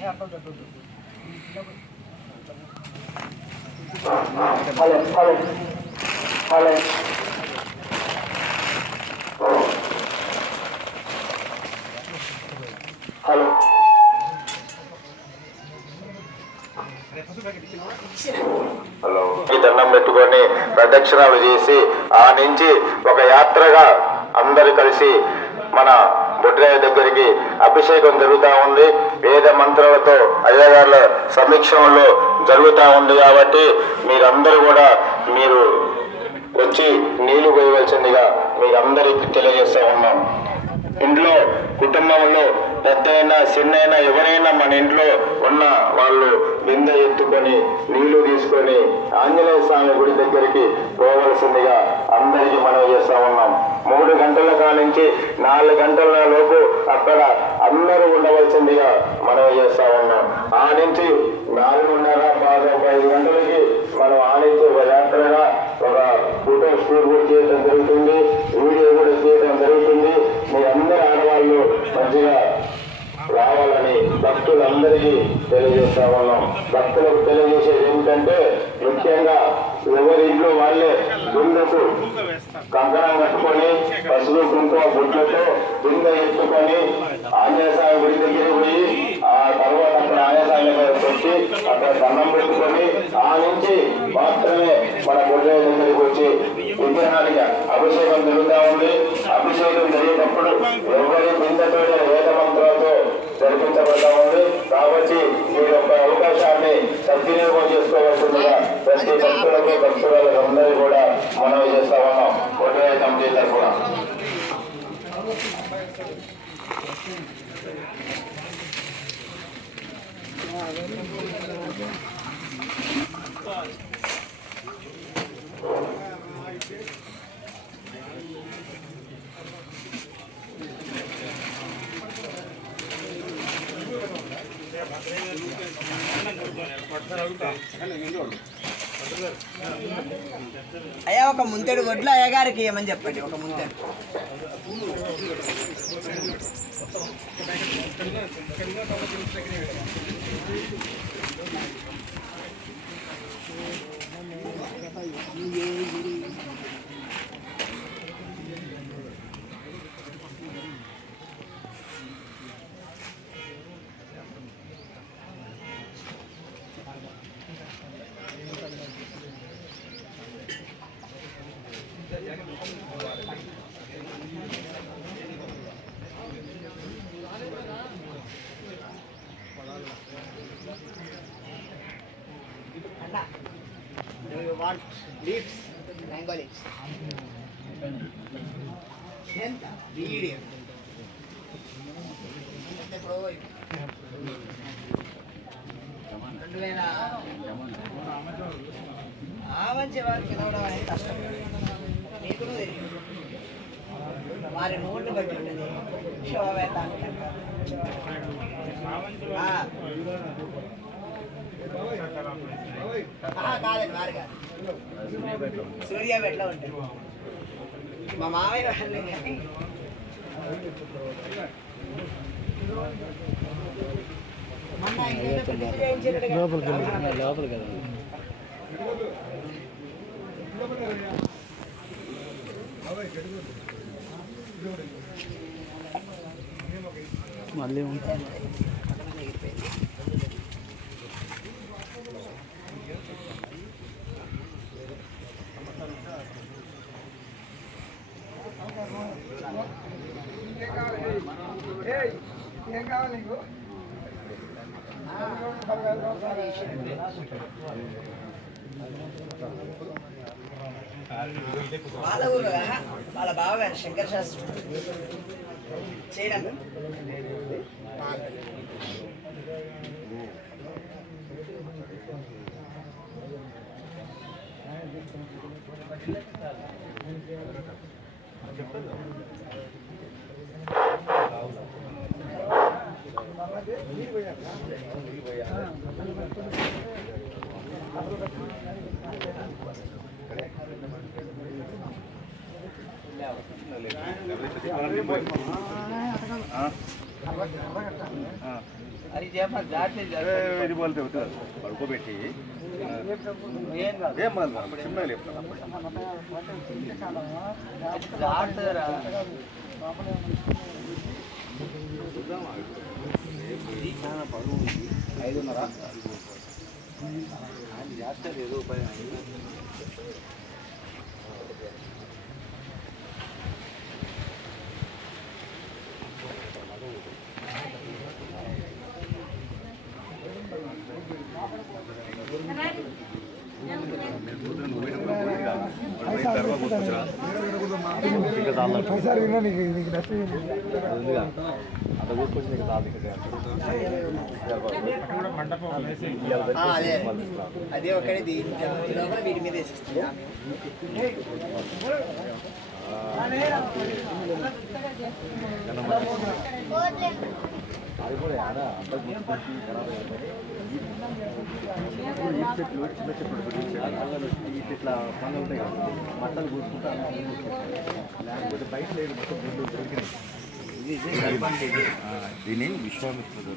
Hello hello hello hello hello దండం పెట్టుకొని ప్రదక్షిణాలు చేసి ఆ నుంచి ఒక యాత్రగా అందరు కలిసి మన బొడ్రాయి దగ్గరికి అభిషేకం జరుగుతూ ఉంది. వేద మంత్రాలతో అయ్యగారుల సమీక్షంలో జరుగుతూ ఉంది. కాబట్టి మీరందరూ కూడా మీరు వచ్చి నీళ్లు పోయవలసిందిగా మీరందరికీ తెలియజేస్తూ ఉన్నాం. ఇంట్లో కుటుంబంలో పెద్దయినా చిన్నైనా ఎవరైనా మన ఇంట్లో ఉన్న వాళ్ళు బిందె ఎత్తుకొని నీళ్లు తీసుకొని ఆంజనేయ స్వామి గుడి దగ్గరికి పోవలసిందిగా అందరికీ మనం చేస్తా ఉన్నాం. 3 గంటల కానించి 4 గంటల లోపు అక్కడ అందరూ ఉండవలసిందిగా మనం చేస్తా ఉన్నాం. ఆ నుంచి 4:30, 5 గంటలకి మనం ఆ నుంచి ఒక యాత్రగా ఒక ఫోటో షూట్ కూడా చేయడం జరుగుతుంది, వీడియో కూడా చేయడం జరుగుతుంది. మీరందరూ ఆడవాళ్ళు మంచిగా రావాలని భక్తులందరికీ తెలియజేస్తా ఉన్నాం. భక్తులకు తెలియజేసేది ఏమిటంటే ముఖ్యంగా ఎవరి ఇంట్లో వాళ్ళే గుండెకు కంకణం కట్టుకొని పసుపు కుంకుమ బుట్లతో బిందె ఎత్తుకొని ఆంజనేయ స్వామి గుడి దగ్గరికి పోయి ఆ తర్వాత అక్కడ ఆంజనేయ స్వామి దగ్గరికి వచ్చి అక్కడ దండం పెట్టుకొని ఆ నుంచి మాత్రమే మన బొడ్రాయి దగ్గరికి వచ్చి విగ్రహానికి అభిషేకం జరుగుతూ ఉంది. అభిషేకం జరిగేటప్పుడు ఎవరి బిందెతో వేద మంత్రాలతో జరిపించబడతా ఉంది. కాబట్టి ఈ యొక్క అవకాశాన్ని సద్వినియోగం చేసుకోవాల్సిందిగా ప్రతి భక్తులకు భక్తులకు అందరూ కూడా మనవి చేస్తా ఉన్నాం. బొడ్రాయి కమిటీ తరఫున అయ్యా ఒక ముంతెడు వడ్లు అయ్యగారికి ఏమని చెప్పండి. ఒక ముంతెడు leaves, mango leaves. ఎంత వీడియో ఎంత ప్రో 2000 మంచి వారికి చదవడం అనేది కష్టం. మీకు తెలియదు వారి నోట్లు బట్టి ఉంటుంది. శోభవేత కాదండి వారు కాదు, సూర్యాపేటలో ఉంటారు మా మామయ్య వాళ్ళు. కానీ లోపలికి మళ్ళీ ఉంటుంది. ఏం కావాలి నీకు? వాళ్ళ ఊరు వాళ్ళ బావగారు శంకర శాస్త్రి చేయడం ఇది పోలితే అవుతుంది పడుకోబెట్టి ఏం కాదు చిన్న లేపుతాను ఐదున్నర చేస్తారు ఏదో ఉపాయం అదే ఒకటి దీని లోపల వీటి మీద వేసిస్తుంది అది కూడా అంత ఈ చెట్లు చిన్న చెట్లు ఇట్లా పనులు ఉంటాయి కదా బట్టలు కూర్చుంటే లేకపోతే బయట లేదు మొత్తం గుడ్లు దొరికినాయి దీన్ని విశ్వామిత్రుడు